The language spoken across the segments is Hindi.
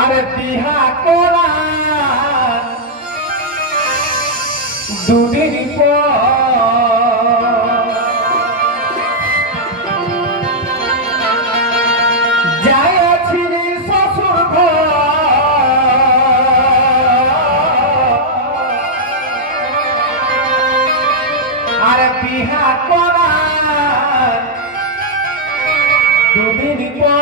আরে বিহা করা দুদিন পর যাইছিলি শ্বশুর ঘর আরে বিহা করা দুদিন পর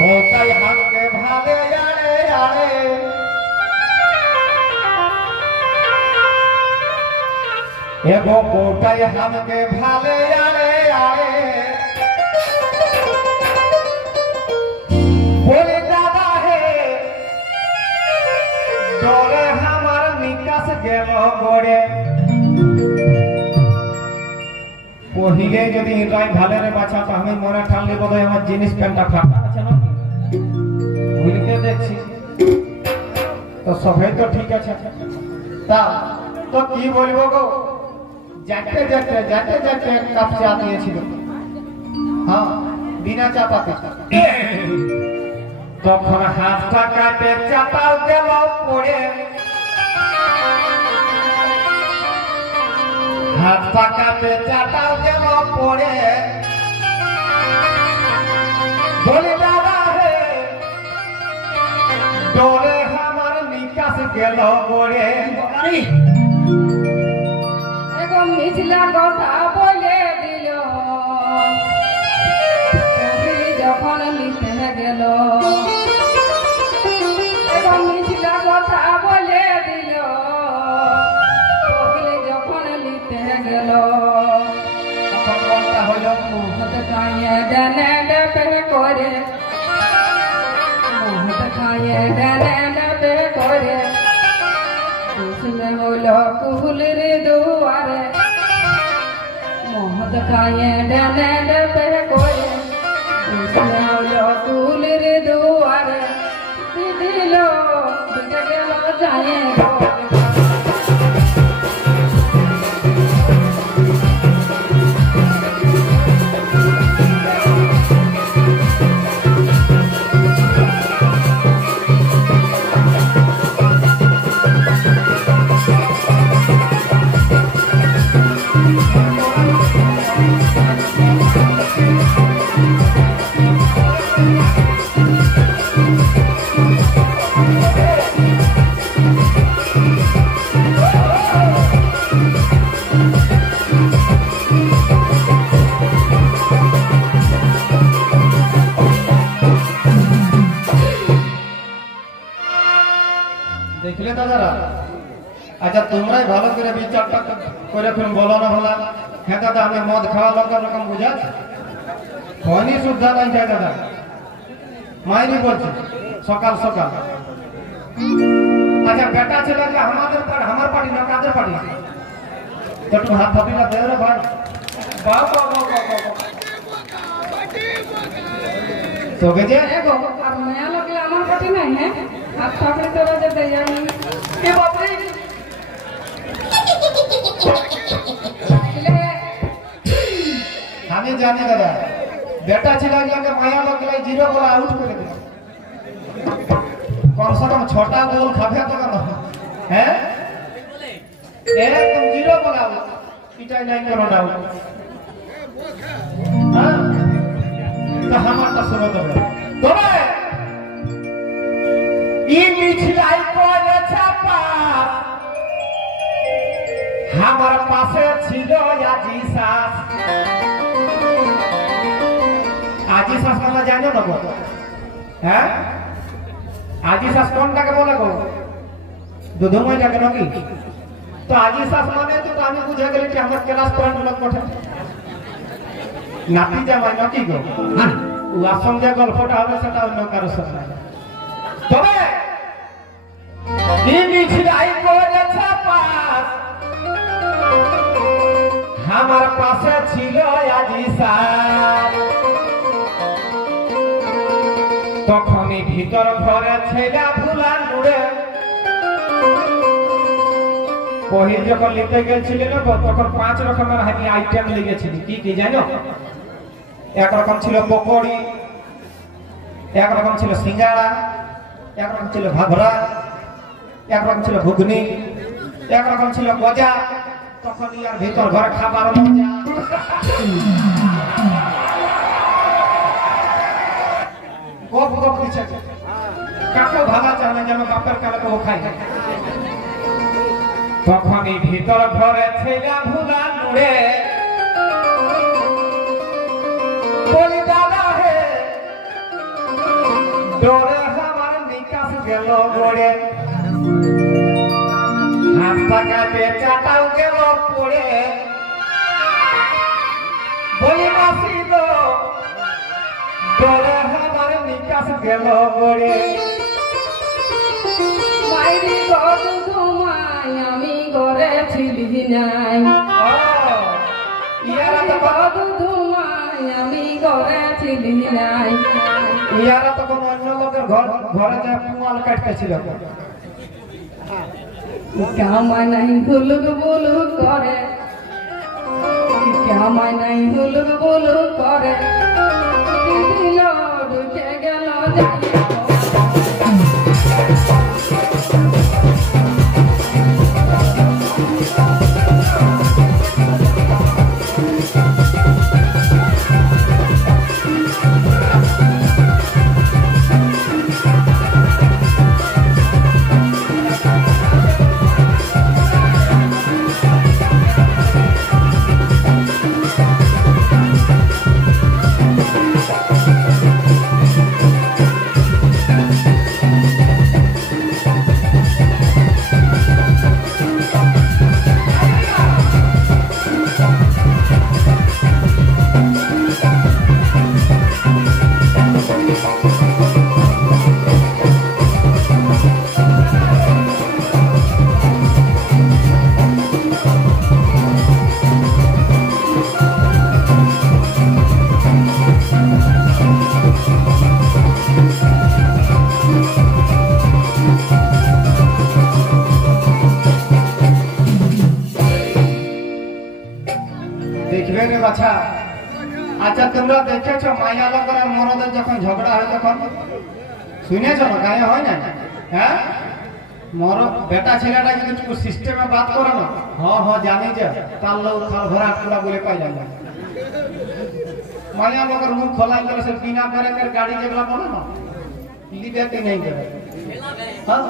कोटाई हमके भाले आड़े आड़े एगो कोटाई हमके भाले आड़े आड़े बोले दादा है डोले हमार निकास गेलो गोड़े पहिले यदि राय भाले रे बाछा तो हमें मोरा ठानले बोधय हमर जिनिस पेंटा फाटा আছে না ভুলকে দেখছি তো সবাই তো ঠিক আছে তা তো কি বলবো গো যাতে যাতে যাতে যাতে কাপ চা দিয়েছিল হ্যাঁ বিনা চা পাতে তখন হাতটা কাটে চাপাও দেব পড়ে हाथ पकाते चाटाओ देव पड़े बोले दादा है डोले हमार निकास गेलो पड़े एगो मिथिला कथा बोले दिलो যখন মিথে গেল एगो मिथिला कथा बोले दिलो गेलो अपन कोनटा হলো मुहत खाए डने डे करे मुहत खाए डने डे करे उसमें होलो कुल रे दुआरे मुहत खाए डने डे करे उसमें होलो कुल रे दुआरे दिलो गेलो जाए দেখলে দাদারা আচ্ছা তোমরাই ভালো করে বিচারটা করে ফের বলো না হলা হ্যাঁ দাদা আমি মদ খাওয়া লোক রকম বুঝাচ্ছি হয়নি শুদ্ধা নাই যায় দাদা মাইনি বলছে সকাল সকাল আচ্ছা বেটা ছেলে আমার পার্টি না কাদের পার্টি একটু হাত থাপিলা দেও রে ভাই বাহ বাহ বাহ বাহ তোকে যে एगो আর নয়া লাগলে আমার পার্টি নাই হ্যাঁ हाथ थापड़े तो वजह दे जानी के बाप रे আমি জানি দাদা বেটা ছেলে লাগে মায়া লাগলে জিরো বল আউট করে দে কম সে কম 6টা গোল খাবে তো না হ্যাঁ একদম জিরো বল আউট এটাই নাই করো না হ্যাঁ তো আমারটা শুনো তবে তবে ই মিছিলাই করে ছাপা আমার পাশে ছিল আজি শাস মানে জানো না গো হ্যাঁ আজি শাস কোনটাকে বলে গো দুধময়টাকে নাকি তো আজি শাস মানে তো আমি বুঝে গেলি যে আমার ক্লাস পয়েন্ট লোক পড়ে নাতি জামাই নাকি গো হ্যাঁ আসল যে গল্পটা হবে সেটা অন্য কারো সাথে তবে আমার পাশে ছিল তখনই ভিতর ঘরে ছেলে ভুলা নুড়ে পহিল যখন লিখতে গেছিলেন তখন 5 রকমের আইটেম লিখেছিল কি কি জানো একরকম ছিল পকোড়ি একরকম ছিল সিঙ্গাড়া একরকম ছিল ভাভরা একরকম ছিল ঘুগনি একরকম ছিল গজা তখন ইয়ার ভিতর ঘরে খাবার মজা গপ গপ দিচ্ছে কাকে ভাবা চায় যেন বাপের কালে ও খাই তখনই ভিতর ঘরে ছেলে ভুলা নুড়ে বলি দাদা হে ডোরে আমার নিকাশ গেল গড়ে হাত টাকা বেচাটাও গেল পড়ে বলি মাসি গো ডোরে আমার নিকাশ গেল গড়ে বাইরে গদ ঘুমাই আমি ঘরে ছিলি নাই ইয়ারা তো গদ ঘুমাই আমি ঘরে ছিলি নাই ইয়ারা তখন অন্য লোকের ঘরে যা পুয়াল কাটতেছিল কামাই নাই হুলুক বুলুক করে কামাই নাই হুলুক বুলুক করে দিল ঢুকে গেল দেখবে রে বাছা আচ্ছা তোমরা দেখেছো মায়া লোকের আর মরদের যখন ঝগড়া হয় তখন শুনেছ না গায়ে হয় না হ্যাঁ মরদ বেটা ছেলেটা যদি একটু সিস্টেমে বাদ করে না জানি যে তার লোক ভরা পুরা বলে পাই যাবে মায়া লোকের মুখ খোলাই করে সে বিনা ব্রেকের গাড়ি যেগুলা বলে না লিবে কি নেই করে হ্যাঁ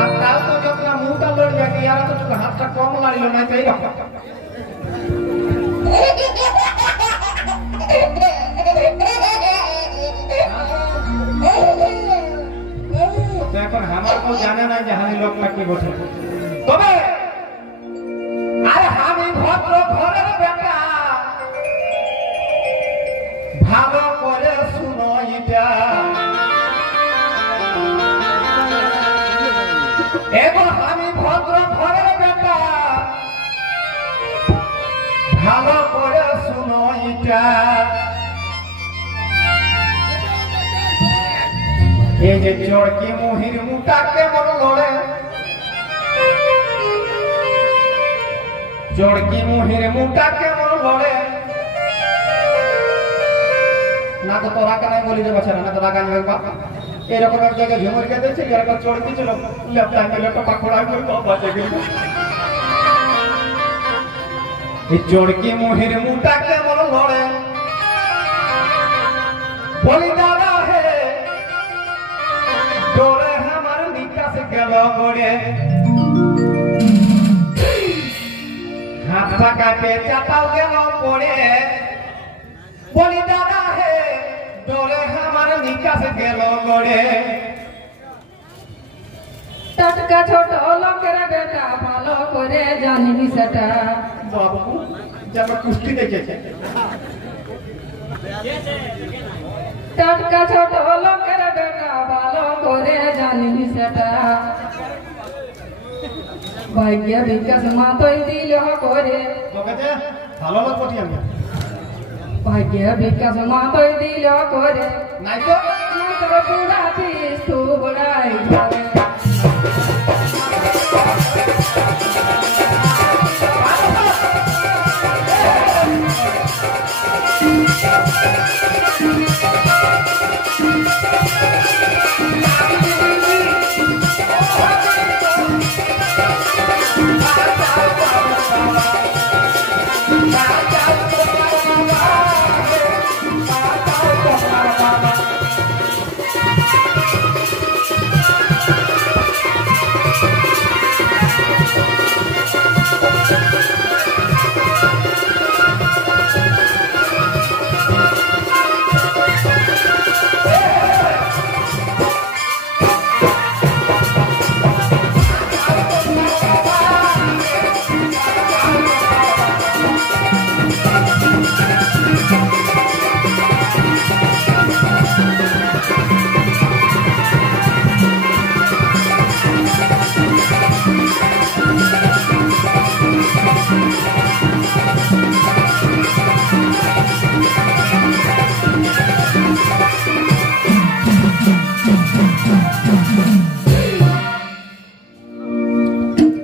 আর তাও তো যখন মুখটা লড় যাবে ইয়ারা তো হাতটা কম লাড়িল না তো এইরকম তো এখন আমার কেউ জানে না যে হানি লোকটা কি বসে তবে আরে আমি ভদ্র ঘরের বেটা ভালো করে শুনো এটা এবং আমি ভদ্র ঘরের বেটা ভালো করে শুনো এটা এই যে চড়কি মুহির মুটা কেমন লড়ে চড়কি মুহির মুটা কেমন লড়ে না তো রাখা নাই বলি যে বাচ্চারা না তো রাখা যাবে বাবা এরকম এক জায়গায় ঝুমুর কেঁদেছে এরকম চড়কি ছিল লেপটা গেলে একটা পাখড়া করে বাঁচে গেল এই চড়কি মুহির মুটা কেমন লড়ে বলি দাদা হে ডোরে আমার নিকাশ গেল গড়ে হাত টাকা বেচাটাও গেল পড়ে বলি দাদা হে ডোরে আমার নিকাশ গেল গড়ে टटका छोट लोकेर बेटा भालो करे जानी सेटा बाबू जब कुश्ती देखेছে টাটকা ছোট লোকের বেটা ভালো করে জানি সেটা ভাগ্য বিকাশ মাতই দিল করে তোকে যে ভালো লোক পটি আমি ভাগ্য বিকাশ মাতই দিল করে নাই তো মাত্র বুড়াতি সুবড়াই ঘরে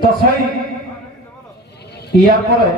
তো সেই ইয়ার পরে